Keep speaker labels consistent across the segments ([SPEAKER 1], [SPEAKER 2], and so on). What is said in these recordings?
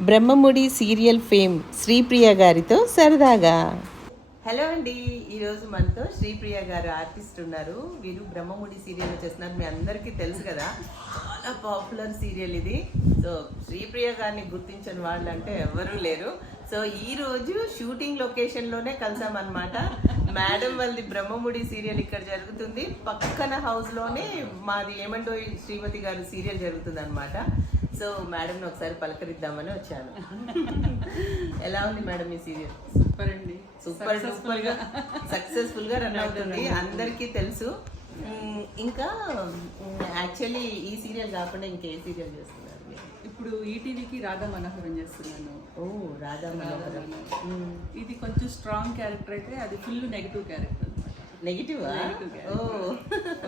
[SPEAKER 1] Brahmamudi serial fame Sripriya గారితో సరదాగా. Hello అండి ఈరోజు మనతో శ్రీప్రియ గారు ఆర్టిస్ట్ ఉన్నారు. వీరు బ్రహ్మముడి సీరియల్ చేస్తున్నారు మీ అందరికీ తెలుసు కదా. చాలా పాపులర్ సీరియల్ ఇది. సో శ్రీప్రియ గారిని గుర్తించని వాళ్ళు అంటే ఎవరూ లేరు. సో ఈ రోజు షూటింగ్ లొకేషన్లోనే కలిసామన్నమాట. మేడం వాళ్ళది బ్రహ్మముడి సీరియల్ ఇక్కడ జరుగుతుంది. పక్కన హౌస్లోనే మాది ఏమంటో శ్రీమతి గారు సీరియల్ జరుగుతుంది అనమాట సో మేడం ఒకసారి పలకరిద్దామని వచ్చాను. ఎలా ఉంది మేడం ఈ సీరియల్?
[SPEAKER 2] సూపర్ అండి.
[SPEAKER 1] సూపర్ సూపర్గా సక్సెస్ఫుల్గా రన్ అవుతుంది. అందరికీ తెలుసు. ఇంకా యాక్చువల్లీ ఈ సీరియల్ కాకుండా ఇంకే సీరియల్ చేస్తున్నారు?
[SPEAKER 2] ఇప్పుడు ఈటీవీకి రాధా మనోహరం చేస్తున్నాను.
[SPEAKER 1] ఓ రాధా మనోహరం
[SPEAKER 2] ఇది కొంచెం స్ట్రాంగ్ క్యారెక్టర్ అయితే అది ఫుల్ నెగిటివ్ క్యారెక్టర్
[SPEAKER 1] నెగిటివ్ ఓ.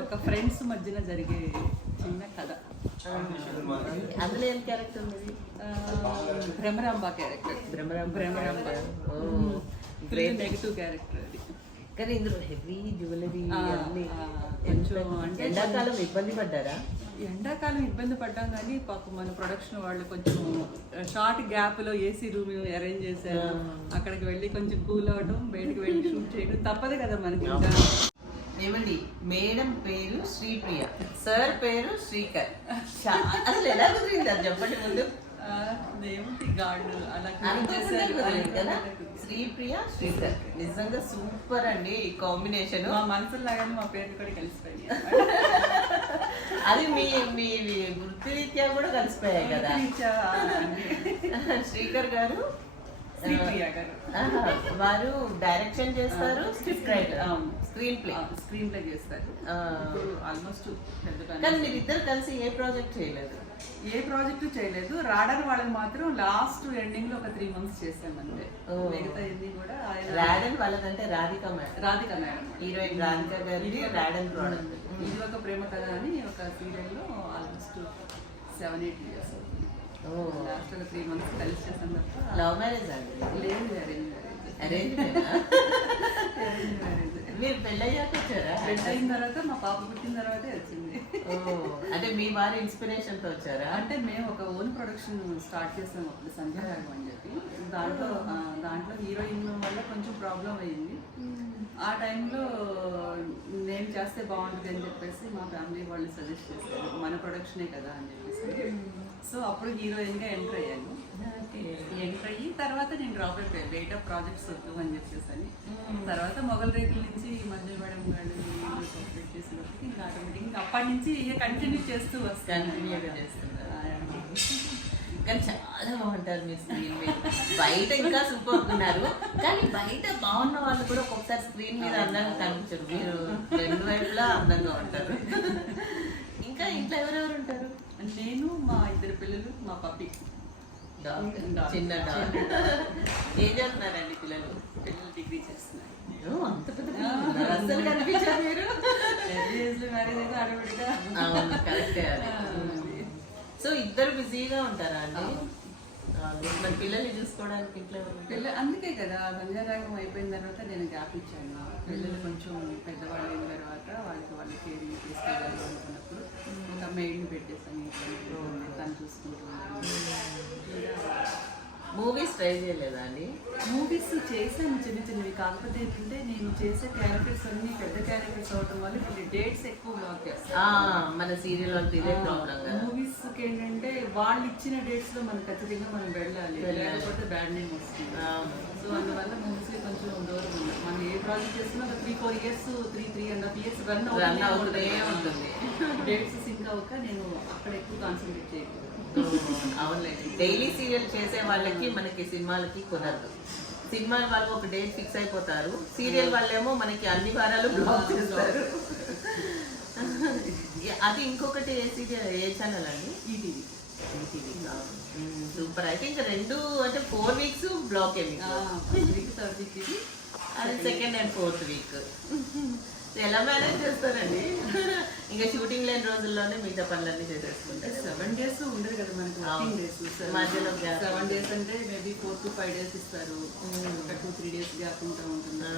[SPEAKER 2] ఒక ఫ్రెండ్స్ మధ్యన జరిగే చిన్న కథ.
[SPEAKER 1] అందులో ఏం క్యారెక్టర్ ఉంది
[SPEAKER 2] భ్రమరాంబ క్యారెక్టర్
[SPEAKER 1] భ్రమరాంబ
[SPEAKER 2] భ్రమరాంబ.
[SPEAKER 1] ఓ
[SPEAKER 2] నెగిటివ్ క్యారెక్టర్ అది.
[SPEAKER 1] కానీ ఇందులో హెవీ జ్యువెలరీ అన్ని
[SPEAKER 2] కొంచెం అంటే
[SPEAKER 1] ఎండాకాలం ఇబ్బంది పడ్డారా?
[SPEAKER 2] ఎండాకాలం ఇబ్బంది పడ్డాం కానీ పాపం మన ప్రొడక్షన్ వాళ్ళు కొంచెం షార్ట్ గ్యాప్లో ఏసీ రూమ్ అరేంజ్ చేశారు. అక్కడికి వెళ్ళి కొంచెం కూల్ అవడం బయటకు వెళ్ళి షూట్ చేయడం తప్పదు కదా మనకి ఇంకా.
[SPEAKER 1] ఏమండి? మేడం పేరు శ్రీప్రియ సార్ పేరు శ్రీకర్. అసలు ఎలా కుదిరింది అది చెప్పండి ముందు. శ్రీప్రియ శ్రీకర్. నిజంగా సూపర్ అండి ఈ కాంబినేషన్.
[SPEAKER 2] మా మనసులో లాగానే మా పేరు కూడా కలిసిపోయింది
[SPEAKER 1] అది మీ మీ వృత్తిరీత్యా కూడా కలిసిపోయాయి కదా. శ్రీకర్ గారు వారు డైరెక్షన్ చేస్తారు script writer. Screen play
[SPEAKER 2] screen play. చేస్తారు. ఆల్మోస్ట్
[SPEAKER 1] కానీ మీరిద్దరు కలిసి ఏ ప్రాజెక్ట్ చేయలేదు?
[SPEAKER 2] ఏ ప్రాజెక్టు చేయలేదు. రాడర్ వాళ్ళని మాత్రం లాస్ట్ ఎండింగ్లో ఒక త్రీ మంత్స్ చేసామంటే
[SPEAKER 1] ఓ.
[SPEAKER 2] మిగతా ఎన్ని కూడా
[SPEAKER 1] Radaan వాళ్ళదంటే Radhika madam.
[SPEAKER 2] Radhika madam.
[SPEAKER 1] Heroine Radhika Radaan product
[SPEAKER 2] ఇది ఒక ప్రేమ కథ అని ఒక సీరియల్లో almost seven eight years last ఒక త్రీ మంత్స్ కలిసి చేసాం తప్ప
[SPEAKER 1] లవ్ మ్యారేజ్ అండి
[SPEAKER 2] లేదు అరేంజ్ మ్యారేజ్
[SPEAKER 1] అరేంజ్
[SPEAKER 2] మ్యారేజ్
[SPEAKER 1] మీరు పెళ్ళయ్యాక వచ్చారా?
[SPEAKER 2] పెద్ద అయిన తర్వాత మా పాప పుట్టిన తర్వాతే వచ్చింది.
[SPEAKER 1] అంటే మీ వారి ఇన్స్పిరేషన్తో వచ్చారా?
[SPEAKER 2] అంటే మేము ఒక ఓన్ ప్రొడక్షన్ స్టార్ట్ చేసాం అప్పుడు సంధ్యారాగం అని చెప్పి. దాంట్లో దాంట్లో హీరోయిన్ వల్ల కొంచెం ప్రాబ్లం అయ్యింది. ఆ టైంలో నేను చేస్తే బాగుంటుంది అని చెప్పేసి మా ఫ్యామిలీ వాళ్ళు సజెస్ట్ చేశారు. మన ప్రొడక్షనే కదా అని చెప్పేసి. సో అప్పుడు హీరోయిన్గా ఎంటర్ అయ్యాను. ఎంటర్ అయ్యి తర్వాత నేను డ్రాప్ అయిపోయాను రేట్ ఆఫ్ ప్రాజెక్ట్స్ వద్దు అని చెప్పేసి అని. తర్వాత మొగల్ రేకుల నుంచి మేడం గారు సపరేట్ చేసినప్పటికి ఇంకా ఆటోమేటిక్ అప్పటి నుంచి ఇక కంటిన్యూ చేస్తూ వస్తాను.
[SPEAKER 1] కానీ చాలా బాగుంటారు మీ స్క్రీన్ మీద. బయట ఇంకా సూపర్ ఉన్నారు. కానీ బయట బాగున్న వాళ్ళు కూడా ఒక్కొక్కసారి స్క్రీన్ మీద అందంగా కనిపించరు. మీరు రెండు వైపులా అందంగా ఉంటారు. ఇంకా ఇంట్లో ఎవరెవరు ఉంటారు?
[SPEAKER 2] నేను మా ఇద్దరు పిల్లలు మా పప్పి.
[SPEAKER 1] చిన్న డాగ్ ఏం చేస్తున్నారండి పిల్లలు?
[SPEAKER 2] పిల్లలు డిగ్రీ చేస్తున్నారు.
[SPEAKER 1] అంత పెద్ద. అస్సలు కనిపించారు మీరు.
[SPEAKER 2] మ్యారేజ్ అయితే
[SPEAKER 1] కరెక్టే సో ఇద్దరు బిజీగా ఉంటారా అండి? పిల్లల్ని చూసుకోవడానికి ఇంట్లో?
[SPEAKER 2] పిల్ల అందుకే కదా సంధ్యారాగం అయిపోయిన తర్వాత నేను గ్యాప్ ఇచ్చాను. పిల్లలు కొంచెం పెద్దవాళ్ళు అయిన తర్వాత వాళ్ళకి వాళ్ళ కేర్ తీసుకెళ్ళాలి అనుకున్నప్పుడు ఒక మెయిడ్ని పెట్టేసాను ఇంట్లో. తను చూసుకుంటూ
[SPEAKER 1] మూవీస్ ట్రై చేయలేదా అండి?
[SPEAKER 2] మూవీస్ చేశాను చిన్న చిన్నవి. కాకపోతే ఏంటంటే నేను చేసే క్యారెక్టర్స్ అన్ని పెద్ద క్యారెక్టర్స్ అవడం వల్ల వీళ్ళు డేట్స్ ఎక్కువ బ్లాక్ చేస్తాను
[SPEAKER 1] మన సీరియల్ వాళ్ళకి ఇదే ప్రాబ్లం కదా.
[SPEAKER 2] మూవీస్ ఏంటంటే వాళ్ళు ఇచ్చిన డేట్స్లో మనం ఖచ్చితంగా మనం వెళ్ళాలి. లేకపోతే బ్యాడ్ నేమ్ వస్తుంది. సో అందువల్ల మూవీస్ కొంచెం దూరం ప్రాజెక్ట్ ఒక three four years three three and half years run
[SPEAKER 1] run అవుతూనే ఉంటుంది.
[SPEAKER 2] డేట్స్ సింక్ అవ్వక నేను అక్కడ ఎక్కువ కాన్సన్ట్రేట్ చేయలేదు
[SPEAKER 1] అవునులేండి. డైలీ సీరియల్ చేసే వాళ్ళకి మనకి సినిమాలకి కుదరదు. సినిమా వాళ్ళు ఒక డేట్ ఫిక్స్ అయిపోతారు. సీరియల్ వాళ్ళేమో మనకి అన్ని వారాలు బ్లాక్ చేస్తారు. అది ఇంకొకటి ఏ సీరియల్ ఏ ఛానల్ అండి?
[SPEAKER 2] ETV
[SPEAKER 1] super. అయితే ఇంకా రెండు అంటే four weeks block
[SPEAKER 2] week third week ఇది
[SPEAKER 1] అది సెకండ్ అండ్ ఫోర్త్ వీక్ ఎలా మేనేజ్ చేస్తారండి? ఇంకా షూటింగ్ లేని రోజుల్లోనే మిగతా పనులన్నీ చేసేసుకుంటారు.
[SPEAKER 2] సెవెన్ డేస్ ఉండదు కదా మనకి వర్కింగ్ డేస్
[SPEAKER 1] మధ్యలో.
[SPEAKER 2] సెవెన్ డేస్ అంటే maybe four to five days ఇస్తారు. ఒక టూ త్రీ డేస్ గ్యాప్ ఉంటా ఉంటుంది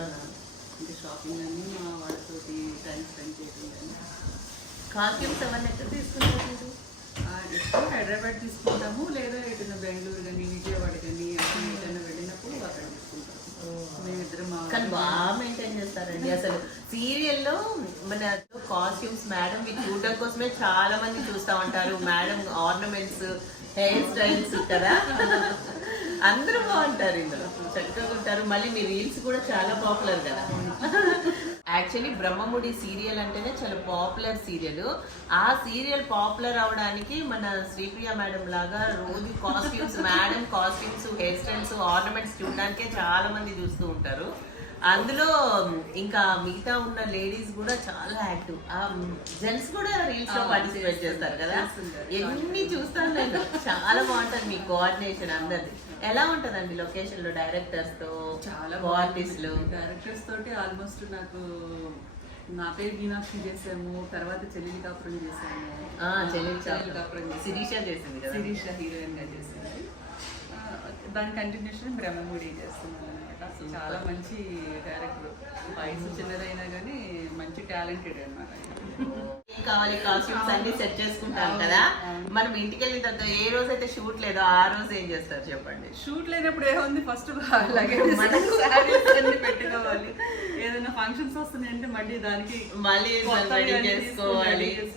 [SPEAKER 2] ఇంకా షాపింగ్ అని మా వాళ్ళతోటి టైం స్పెండ్ చేయడం
[SPEAKER 1] కాస్ట్యూమ్స్ అవన్నీ ఎక్కడ తీసుకుంటారు మీరు?
[SPEAKER 2] ఎక్కువ హైదరాబాద్ తీసుకుంటాము. లేదా ఎటున్న బెంగళూరు కానీ విజయవాడ
[SPEAKER 1] కానీ బాగా మెయింటైన్ చేస్తారండి. అసలు సీరియల్లో మన కాస్ట్యూమ్స్ మేడం వీటి చూడడం కోసమే చాలా మంది చూస్తూ ఉంటారు. మేడం ఆర్నమెంట్స్ హెయిర్ స్టైల్స్ కదా. అందరూ బాగుంటారు ఇందులో. చక్కగా ఉంటారు. మళ్ళీ మీ రీల్స్ కూడా చాలా పాపులర్ కదా. యాక్చువల్లీ బ్రహ్మముడి సీరియల్ అంటేనే చాలా పాపులర్ సీరియల్ ఆ సీరియల్ పాపులర్ అవడానికి మన శ్రీప్రియ మేడం లాగా రోజు costumes madam costumes hair styles ornaments చూడడానికే చాలా మంది చూస్తూ ఉంటారు. అందులో ఇంకా మిగతా ఉన్న లేడీస్ కూడా చాలా యాక్టివ్. జెంట్స్ కూడా రీల్స్లో పార్టిసిపేట్ చేస్తారు. కదా? ఎన్ని చూస్తాను నేను. చాలా బాగుంటుంది మీ కోఆర్డినేషన్ అందరిది. ఎలా ఉంటదండి లొకేషన్లో డైరెక్టర్స్తో
[SPEAKER 2] చాలా
[SPEAKER 1] ఆర్టిస్టులు?
[SPEAKER 2] డైరెక్టర్స్ తోటి ఆల్మోస్ట్ నాకు నా పేరు మీనాక్షి చేసాము తర్వాత చెల్లెలి కాపురం చేసాము
[SPEAKER 1] చెల్లెలు
[SPEAKER 2] కాపురం.
[SPEAKER 1] శిరీష చేసింది కదా?
[SPEAKER 2] శిరీష హీరోయిన్గా చేసింది దాని కంటిన్యూషన్ బ్రహ్మముడి చేస్తున్నాను. చాలా మంచి డైరెక్టర్. వయసు చిన్నదైనా కానీ మంచి టాలెంటెడ్ అనమాట
[SPEAKER 1] కావాలి? కాస్ట్యూమ్స్ అన్ని సెట్ చేసుకుంటాం కదా. మనం ఇంటికి వెళ్ళిన తర్వాత ఏ రోజు అయితే షూట్ లేదో ఆ రోజు ఏం చేస్తారు చెప్పండి?
[SPEAKER 2] షూట్ లేనప్పుడు ఏముంది? ఫస్ట్ అన్ని పెట్టుకోవాలి. ఏదైనా ఫంక్షన్స్ వస్తున్నాయంటే మళ్ళీ దానికి
[SPEAKER 1] మళ్ళీ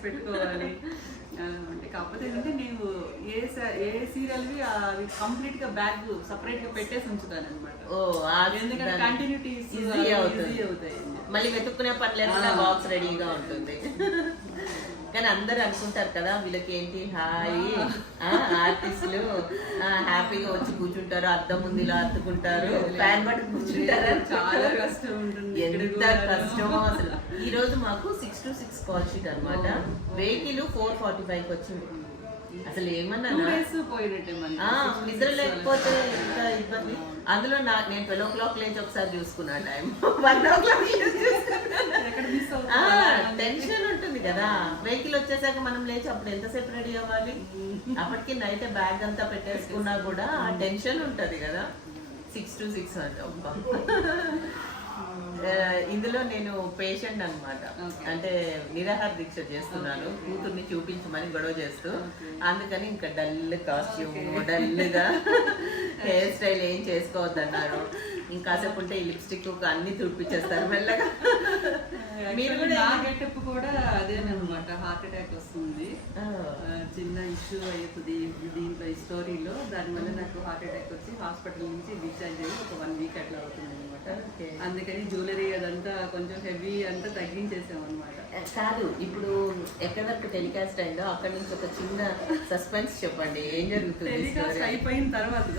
[SPEAKER 2] పెట్టుకోవాలి. ఆ, అంటే కాకపోతే ఏంటంటే నేను ఏ ఏ సీరియల్ వి అవి కంప్లీట్గా బ్యాగ్ సపరేట్గా పెట్టేసి ఉంచుతాను అనమాట
[SPEAKER 1] ఓ
[SPEAKER 2] ఎందుకంటే కంటిన్యూటీస్
[SPEAKER 1] ఈజీ
[SPEAKER 2] అవుతాయి.
[SPEAKER 1] మళ్ళీ వెతుక్కునే పని లేకుండా. బాక్స్ రెడీగా ఉంటుంది. కానీ అందరు అనుకుంటారు కదా వీళ్ళకి ఏంటి హాయ్ ఆర్టిస్టులు హ్యాపీగా వచ్చి కూర్చుంటారు అద్దం ముందు ఇలా అత్తుకుంటారు ఫ్యాన్ పట్టు కూర్చుంటారు.
[SPEAKER 2] చాలా కష్టం ఉంటుంది
[SPEAKER 1] ఎంత కష్టమో అసలు. ఈ రోజు మాకు six to six call sheet అనమాట వెహికల్ ఫోర్ ఫార్టీ ఫైవ్ వచ్చింది. అసలు ఏమన్నా నిద్ర లేకపోతే ఎంత ఇబ్బంది. అందులో నా నేను ట్వెల్వ్ ఓ క్లాక్ లేచి ఒకసారి చూసుకున్నా టైం వన్ ఓ క్లాక్
[SPEAKER 2] ఎక్కడ మిస్ అవుతుంది
[SPEAKER 1] టెన్షన్ ఉంటుంది కదా? వెహికల్ వచ్చేసాక మనం లేచి అప్పుడు ఎంతసేపు రెడీ అవ్వాలి? అప్పటికి నైట్ బ్యాగ్ అంతా పెట్టేసుకున్నా కూడా ఆ టెన్షన్ ఉంటది కదా? సిక్స్ టు సిక్స్ ఇందులో నేను పేషెంట్ అన్నమాట.
[SPEAKER 2] Okay.
[SPEAKER 1] అంటే నిరాహార దీక్ష చేస్తున్నాను. కూతుర్ని చూపించమని గొడవ చేస్తూ. అందుకని ఇంకా డల్ కాస్ట్యూమ్ డల్గా హెయిర్ స్టైల్ ఏం చేసుకోవద్దన్నారు. ఇంకాసేపు ఉంటే ఈ లిప్స్టిక్ అన్ని తుడిపించేస్తారు మెల్లగా. మీరు కూడా
[SPEAKER 2] నా గెటప్ కూడా అదేనమాట హార్ట్ అటాక్ వస్తుంది. చిన్న ఇష్యూ అవుతుంది దీంట్లో ఈ స్టోరీలో. దానివల్ల నాకు హార్ట్ అటాక్ వచ్చి హాస్పిటల్ నుంచి డిశ్చార్జ్ అయ్యి ఒక వన్ వీక్ అట్లా అవుతుంది అనమాట. అందుకని జ్యువెలరీ అదంతా కొంచెం హెవీ అంతా తగ్గించేసాం అనమాట
[SPEAKER 1] కాదు ఇప్పుడు ఎక్కడి వరకు టెలికాస్ట్ అయిందో అక్కడి నుంచి ఒక చిన్న సస్పెన్స్ చెప్పండి. ఏం జరుగుతుంది
[SPEAKER 2] టెలికాస్ట్? అయిపోయిన తర్వాత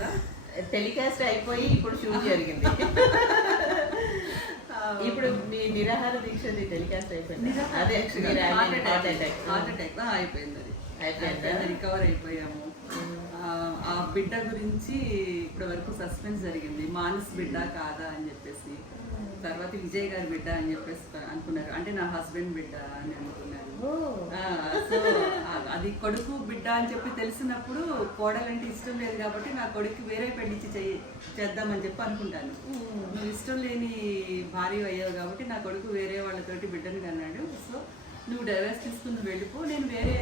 [SPEAKER 1] టెలికాస్ట్ అయిపోయి ఇప్పుడు షూట్ జరిగింది. ఇప్పుడు మీ నిరాహార దీక్షది టెలికాస్ట్ అయిపోయింది? అదే
[SPEAKER 2] హార్ట్ అటాక్. Heart attack. అయిపోయింది అది.
[SPEAKER 1] అయిపోయిందా?
[SPEAKER 2] రికవర్ అయిపోయాము. ఆ, బిడ్డ గురించి ఇప్పటి వరకు సస్పెన్స్ జరిగింది. మానస్ బిడ్డ కాదా అని చెప్పేసి. తర్వాత విజయ్ గారి బిడ్డ అని చెప్పేసి అనుకున్నారు. అంటే నా హస్బెండ్ బిడ్డ అని అనుకున్నారు. అది కొడుకు బిడ్డ అని చెప్పి తెలిసినప్పుడు కోడలంటే ఇష్టం లేదు కాబట్టి నా కొడుకు వేరే పెళ్ళిచ్చి చేద్దామని చెప్పి అనుకుంటాను. నువ్వు ఇష్టం లేని భార్య అయ్యావు కాబట్టి నా కొడుకు వేరే వాళ్ళతోటి బిడ్డని కన్నాడు. సో నువ్వు డైవర్స్ తీసుకుని వెళ్ళిపో నేను వేరే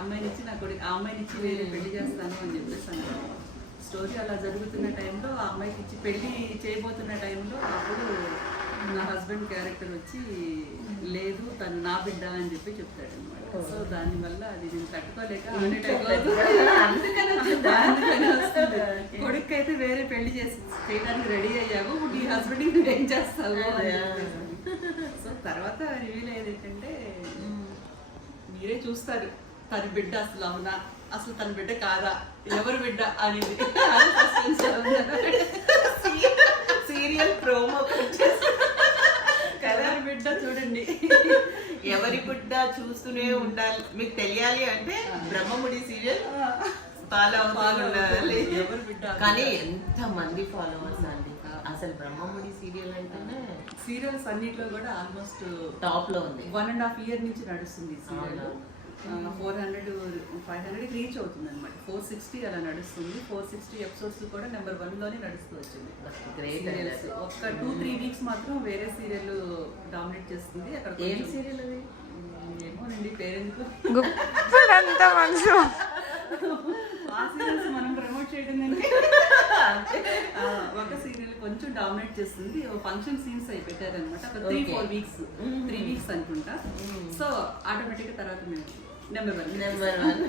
[SPEAKER 2] అమ్మాయిని ఇచ్చి నా కొడుకు ఆ అమ్మాయిని ఇచ్చి వేరే పెళ్ళి చేస్తాను అని చెప్పేసి అన్నాను స్టోరీ అలా జరుగుతున్న టైంలో ఆ అమ్మాయికి ఇచ్చి పెళ్ళి చేయబోతున్న టైంలో అప్పుడు నా హస్బెండ్ క్యారెక్టర్ వచ్చి లేదు తను నా బిడ్డ అని చెప్పి చెప్తాడు అనమాట సో దానివల్ల అది నేను తట్టుకోలేక. కొడుకు అయితే వేరే పెళ్ళి చేసి చేయడానికి రెడీ అయ్యావు ఇప్పుడు ఈ హస్బెండ్ నువ్వేం చేస్తావు. సో తర్వాత రివీల్ అయ్యేది ఏంటంటే మీరే చూస్తారు తన బిడ్డ అసలు అవునా? అసలు తన బిడ్డ కాదా? ఎవరు బిడ్డ అనేది.
[SPEAKER 1] సీరియల్ ప్రోమో
[SPEAKER 2] ఎవరి బిడ్డ చూడండి.
[SPEAKER 1] ఎవరి బిడ్డ చూస్తూనే ఉండాలి. మీకు తెలియాలి అంటే బ్రహ్మముడి సీరియల్ ఫాలో ఉండాలి
[SPEAKER 2] అవుతూ ఎవరి బిడ్డ
[SPEAKER 1] కానీ ఎంత మంది ఫాలోవర్స్ అండి? అసలు బ్రహ్మముడి సీరియల్ అంటేనే
[SPEAKER 2] సీరియల్స్ అన్నిట్లో కూడా ఆల్మోస్ట్
[SPEAKER 1] టాప్లో ఉంది.
[SPEAKER 2] వన్ అండ్ హాఫ్ ఇయర్ నుంచి నడుస్తుంది serial. Four hundred hundred reach అవుతుంది అనమాట ఫోర్ సిక్స్టీ అలా నడుస్తుంది. ఫోర్ సిక్స్టీ ఎపిసోడ్స్ కూడా నెంబర్ వన్లోనే నడుస్తూ వచ్చింది.
[SPEAKER 1] Great
[SPEAKER 2] serials. ఒక్క టూ త్రీ వీక్స్ మాత్రం వేరే సీరియల్ డామినేట్ చేస్తుంది. అక్కడ
[SPEAKER 1] ఏం సీరియల్ అది
[SPEAKER 2] ఏమోనండి
[SPEAKER 3] మనసు.
[SPEAKER 2] ఆ సీరియల్స్ మనం ప్రమోట్ చేయడం ఒక సీరియల్ కొంచెం డామినేట్ చేస్తుంది. ఫంక్షన్ సీన్స్ అయి పెట్టారనమాట ఒక three. Four weeks. Three weeks అనుకుంటా. సో ఆటోమేటిక్గా తర్వాత మేము number one.
[SPEAKER 1] Number one.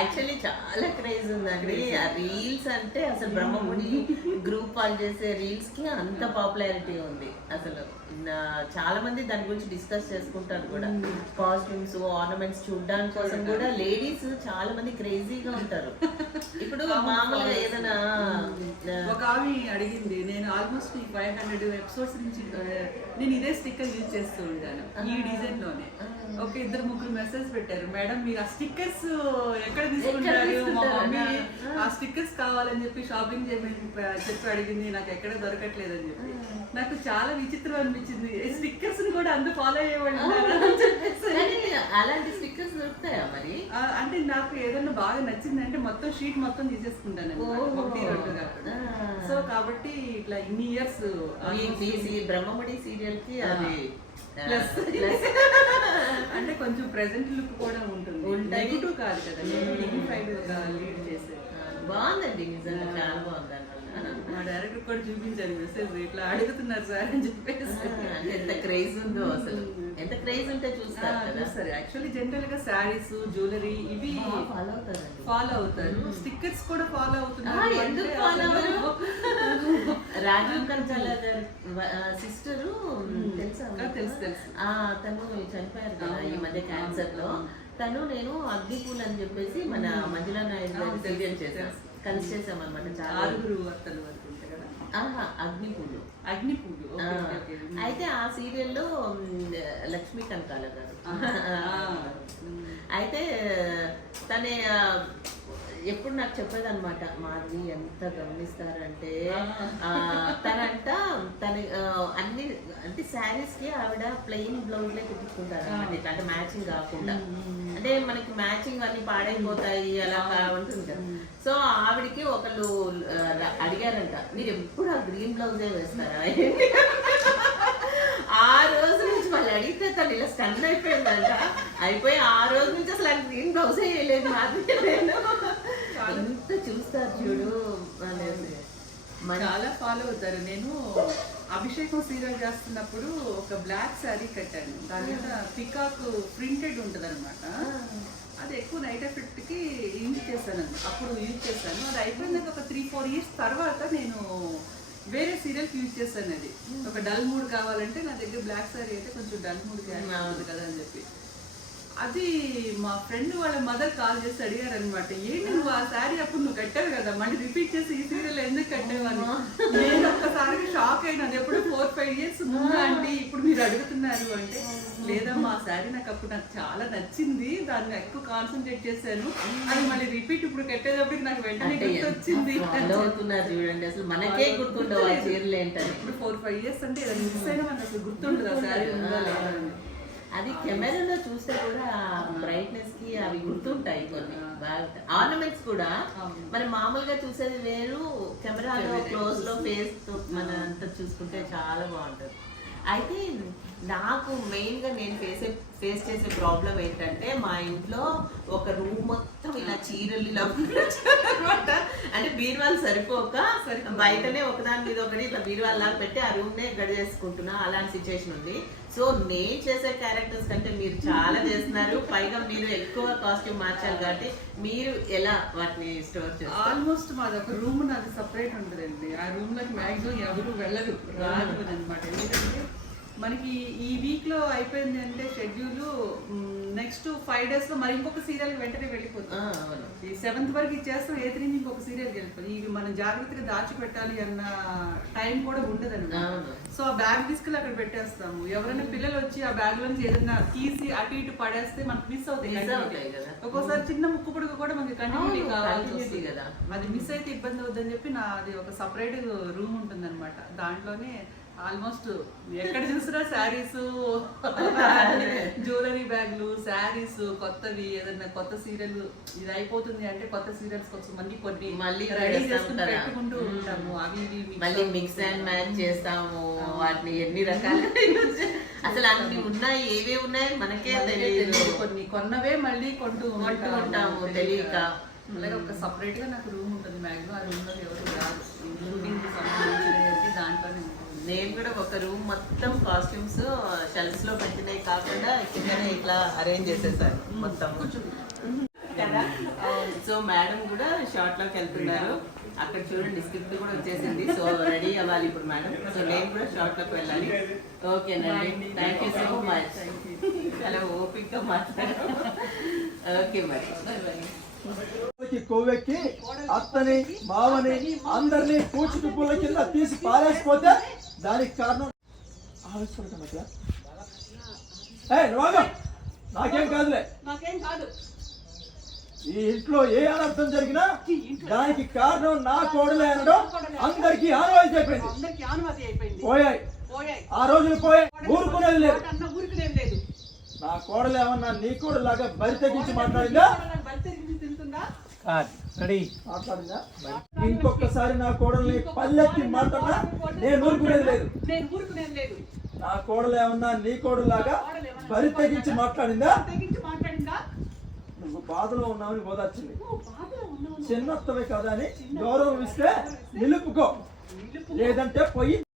[SPEAKER 1] Actually చాలా క్రేజ్ ఉందండి. ఆ రీల్స్ అంటే అసలు బ్రహ్మముడి గ్రూప్ వాళ్ళు చేసే రీల్స్కి అంత పాపులారిటీ ఉంది అసలు. చాలా మంది దాని గురించి డిస్కస్ చేసుకుంటారు కూడా. కాస్ట్యూమ్స్ ఆర్నమెంట్స్ చూడడానికి కోసం కూడా లేడీస్ చాలా మంది క్రేజీగా ఉంటారు. ఇప్పుడు మామూలుగా ఏదైనా
[SPEAKER 2] ఒక ఆమె అడిగింది నేను ఆల్మోస్ట్ ఈ ఫైవ్ హండ్రెడ్ ఎపిసోడ్స్ నుంచి నేను ఇదే స్టిక్కర్ యూజ్ చేస్తూ ఉంటాను ఈ డిజైన్లోనే ఒక ఇద్దరు ముగ్గురు మెసేజ్ పెట్టారు. మేడం మీరు ఆ స్టిక్కర్స్ ఎక్కడ తీసుకుంటారు? మా? మమ్మీ
[SPEAKER 1] ఆ.
[SPEAKER 2] స్టిక్కర్స్ కావాలని చెప్పి షాపింగ్ చేయమని చెప్పి అడిగింది నాకు ఎక్కడ దొరకట్లేదు అని చెప్పి నాకు చాలా విచిత్రం అనిపించింది స్టిక్కర్స్ని కూడా అంత ఫాలో అయ్యేవాళ్ళు.
[SPEAKER 1] కానీ అలాంటి స్టిక్కర్స్ దొరుకుతాయా మరి?
[SPEAKER 2] అంటే నాకు ఏదన్నా బాగా నచ్చింది అంటే మొత్తం షీట్ మొత్తం తీసేసుకుంటాను. ఒకటి రెండు కాకుండా. సో కాబట్టి ఇట్లా ఇన్ని ఇయర్స్
[SPEAKER 1] బ్రహ్మముడి సీరియల్కి అది
[SPEAKER 2] ప్లస్ అంటే కొంచెం ప్రెసెంట్ లుక్ కూడా ఉంటుంది. నెగిటివ్ కాదు కదా. లీడ్ చేసే.
[SPEAKER 1] బాగుందండి నిజంగా చాలా బాగుంది.
[SPEAKER 2] మా డైరెక్టర్ కూడా చూపించాను మెసేజ్ ఇట్లా అడుగుతున్నారు సార్ అని చెప్పేసి.
[SPEAKER 1] ఎంత క్రేజ్ ఉందో అసలు. ఎంత క్రేజ్ ఉంటే చూస్తారు
[SPEAKER 2] చూస్తారు. యాక్చువల్లీ జనరల్గా శారీస్ జ్యువెలరీ ఇవి
[SPEAKER 1] ఫాలో అవుతారండి.
[SPEAKER 2] ఫాలో అవుతారు. స్టిక్కర్స్ కూడా ఫాలో అవుతున్నారు.
[SPEAKER 1] ఎందుకు ఫాలో అవ్వరు? రాజీవ్ గారి సిస్టరు తెలుసా?
[SPEAKER 2] తెలుసు, తెలుసు.
[SPEAKER 1] ఆ, తను చనిపోయారు కదా ఈ మధ్య క్యాన్సర్లో. తను నేను అగ్నిపూల్ అని చెప్పేసి మన మంజులా నాయుడు సీరియల్
[SPEAKER 2] తెలుసు.
[SPEAKER 1] కలిసి చేసాం అనమాట చాలా.
[SPEAKER 2] ఆరుగురు అత్తలు ఉంటాయి కదా.
[SPEAKER 1] ఆహా అగ్నిపూలు. అయితే ఆ సీరియల్లో లక్ష్మీ కనకాల గారు. అయితే తన ఎప్పుడు నాకు చెప్పేదన్నమాట మాది ఎంత గమనిస్తారంటే తనంట తన అన్ని అంటే శారీస్కి ఆవిడ ప్లెయిన్ బ్లౌజ్ లే కుట్టించుకుంటారు అనమాట అంటే మ్యాచింగ్ కాకుండా. అంటే మనకి మ్యాచింగ్ అన్ని పాడైపోతాయి అలా కదా సో ఆవిడకి ఒకళ్ళు అడిగారంట మీరు ఎప్పుడు ఆ గ్రీన్ బ్లౌజే వేస్తారా? ఆ రోజు నుంచి మళ్ళీ అడిగితే తను ఇలా స్టన్ అయిపోయిందంట. అయిపోయి ఆ రోజు నుంచి అసలు ఆ గ్రీన్ బ్లౌజే వేయలేదు మాది నేను. ఎంత చూస్తారు చూడు అనేది
[SPEAKER 2] చాలా ఫాలో అవుతారు. నేను అభిషేకం సీరియల్ చేస్తున్నప్పుడు ఒక బ్లాక్ శారీ కట్టాను. దాని మీద పికాక్ ప్రింటెడ్ ఉంటుంది అనమాట అది ఎక్కువ నైట్ ఎఫెక్ట్కి యూజ్ చేశాను. అప్పుడు యూజ్ చేశాను. అది అయిపోయినాక ఒక త్రీ ఫోర్ ఇయర్స్ తర్వాత నేను వేరే సీరియల్కి యూజ్ చేశాను అది. ఒక డల్ మూడ్ కావాలంటే నా దగ్గర బ్లాక్ శారీ అయితే కొంచెం డల్ మూడ్ అవుతుంది కదా అని చెప్పి. అది మా ఫ్రెండ్ వాళ్ళ మదర్ కాల్ చేసి అడిగారు అనమాట ఏంటి నువ్వు ఆ శారీ అప్పుడు నువ్వు కట్టావు కదా? మళ్ళీ రిపీట్ చేసి ఈ సీరియల్ ఎందుకు కట్టావని. నేను ఒక్కసారి షాక్ అయినా అది ఎప్పుడు ఫోర్ ఫైవ్ ఇయర్స్ ముందు అంటే ఇప్పుడు మీరు అడుగుతున్నారు అంటే లేదమ్మా ఆ శారీ నాకు అప్పుడు నాకు చాలా నచ్చింది దాన్ని ఎక్కువ కాన్సన్ట్రేట్ చేశాను అది మళ్ళీ రిపీట్ ఇప్పుడు కట్టేటప్పటికి నాకు వెంటనే గుర్తొచ్చింది.
[SPEAKER 1] అవుతున్నారు చూడండి అసలు మనకే గుర్తుండవు ఆ చీరలు ఏంటని.
[SPEAKER 2] ఇప్పుడు ఫోర్ ఫైవ్ ఇయర్స్ అంటే ఏదైనా మిస్ అయినా మనకు గుర్తుండదు ఆ శారీ ఉందా లేదా
[SPEAKER 1] అది కెమెరాలో చూస్తే కూడా బ్రైట్నెస్కి అవి గుర్తుంటాయి కొన్ని. బాగా ఆర్నమెంట్స్ కూడా. మరి మామూలుగా చూసేది వేరు. కెమెరాలో క్లోజ్లో ఫేస్ మన అంతా చూసుకుంటే చాలా బాగుంటుంది. అయితే నాకు మెయిన్గా నేను ఫేస్ ఫేస్ చేసే ప్రాబ్లం ఏంటంటే మా ఇంట్లో ఒక రూమ్ మొత్తం ఇలా చీరలు ఇలా అనమాట అంటే బీరువాలు సరిపోక బయటనే ఒకదాని మీద ఒకటి ఇట్లా బీరువాల్ లాగా పెట్టి ఆ రూమ్ నే గడిచేసుకుంటున్నా అలాంటి సిచ్యుయేషన్ ఉంది. సో నేను చేసే క్యారెక్టర్స్ కంటే మీరు చాలా చేస్తున్నారు. పైగా మీరు ఎక్కువ కాస్ట్యూమ్ మార్చాలి కాబట్టి మీరు ఎలా వాటిని స్టోర్ చేస్తారు?
[SPEAKER 2] ఆల్మోస్ట్ మాది ఒక రూమ్ నాది సపరేట్ ఉంటుందండి. ఆ రూమ్లోకి మాక్సిమం ఎవరు వెళ్ళరు రాదు అనమాట. ఎందుకంటే మనకి ఈ వీక్లో అయిపోయింది అంటే షెడ్యూల్ నెక్స్ట్ ఫైవ్ డేస్లో మరి ఇంకొక సీరియల్ వెంటనే వెళ్ళిపోతుంది. ఈ సెవెంత్ వరకు ఇచ్చేస్తాం ఎయిత్ నుంచి ఇంకొక సీరియల్ వెళ్ళిపోతుంది ఇవి మనం జాగ్రత్తగా దాచిపెట్టాలి అన్న టైం కూడా ఉండదు
[SPEAKER 1] అవును.
[SPEAKER 2] సో ఆ బ్యాగ్ తీసుకెళ్ళి అక్కడ పెట్టేస్తాము. ఎవరైనా పిల్లలు వచ్చి ఆ బ్యాగ్ నుంచి ఏదైనా తీసి అటు ఇటు పడేస్తే మనకు మిస్ అవుతాయి. ఒక్కోసారి చిన్న ముక్కు పుడుగు కూడా మనకి కంటిన్యూటీ కావాల్సి వస్తుంది
[SPEAKER 1] కదా.
[SPEAKER 2] అది మిస్ అయితే ఇబ్బంది అవుతుందని చెప్పి నాది ఒక సపరేట్ రూమ్ ఉంటుంది దాంట్లోనే ఆల్మోస్ట్ ఎక్కడ చూసినా శారీస్ జ్యువెలరీ బ్యాగ్లు శారీస్ కొత్తవి ఏదైనా కొత్త సీరియల్ ఇది అయిపోతుంది అంటే కొత్త సీరియల్స్ కోసం మళ్ళీ కొన్ని
[SPEAKER 1] మళ్ళీ
[SPEAKER 2] రెడీ చేసుకుని. పెట్టుకుంటూ. ఉంటాము అవి
[SPEAKER 1] మళ్ళీ మిక్స్ అండ్. మ్యాచ్ చేస్తాము వాటిని ఎన్ని చే- అసలు అన్ని ఉన్నాయి ఏవే ఉన్నాయి మనకే తెలియదు.
[SPEAKER 2] కొన్ని కొన్నవే మళ్ళీ కొంటూ
[SPEAKER 1] కొంటూ
[SPEAKER 2] ఉంటాము,
[SPEAKER 1] తెలియక.
[SPEAKER 2] అలాగే ఒక సపరేట్గా నాకు రూమ్ ఉంటుంది మ్యాక్సిమం ఆ రూమ్లో ఎవరు రాదు
[SPEAKER 1] నేను కూడా ఒక రూమ్ మొత్తం కాస్ట్యూమ్స్ షెల్ఫ్స్లో పెట్టినవి కాకుండా కిందనే ఇట్లా అరేంజ్ చేసేసారు మొత్తం. కదా? సో మేడం కూడా షార్ట్లోకి వెళ్తున్నారు. అక్కడ చూడండి స్క్రిప్ట్ కూడా వచ్చేసింది. సో రెడీ అవ్వాలి ఇప్పుడు మేడం సో నేను కూడా షార్ట్లోకి వెళ్ళాలి. ఓకేనండి థ్యాంక్ యూ సో మచ్ చాలా ఓపిక్గా మాట్లాడారు ఓకే మరి
[SPEAKER 4] కొవ్వెక్కి అత్తని మావని అందరినీ పూచికి పుల్ల కింద తీసి పారేసిపోతే దానికి కారణం ఆవేశపడటం అట్లా ఏ నువ్వు నాకేం కాదులే.
[SPEAKER 2] నాకేం కాదు.
[SPEAKER 4] ఈ ఇంట్లో ఏ అనర్థం జరిగినా దానికి కారణం నా కోడలే అనడం అందరికీ ఆనవాయితీ అయిపోయింది. పోయాయి. ఆ రోజులు పోయాయి. ఊరుకునేది లేదు. నా కోడలు ఏమన్నా నీ కోడలాగా బరి తెగించి మాట్లాడిందా? మాట్లాడిందా ఇంకొకసారి నా కోడల్ని పల్లెత్తి మాట్లాడినా నేను ఊరుకునేది లేదు.
[SPEAKER 2] నేను ఊరుకునేం లేదు.
[SPEAKER 4] నా కోడలు ఏమన్నా నీ కోడలాగా బరి తెగించి మాట్లాడిందా? నువ్వు బాధలో ఉన్నావని ఓదార్చింది చిన్నత్తవే కదా అని గౌరవం ఇస్తే నిలుపుకో. లేదంటే పోయి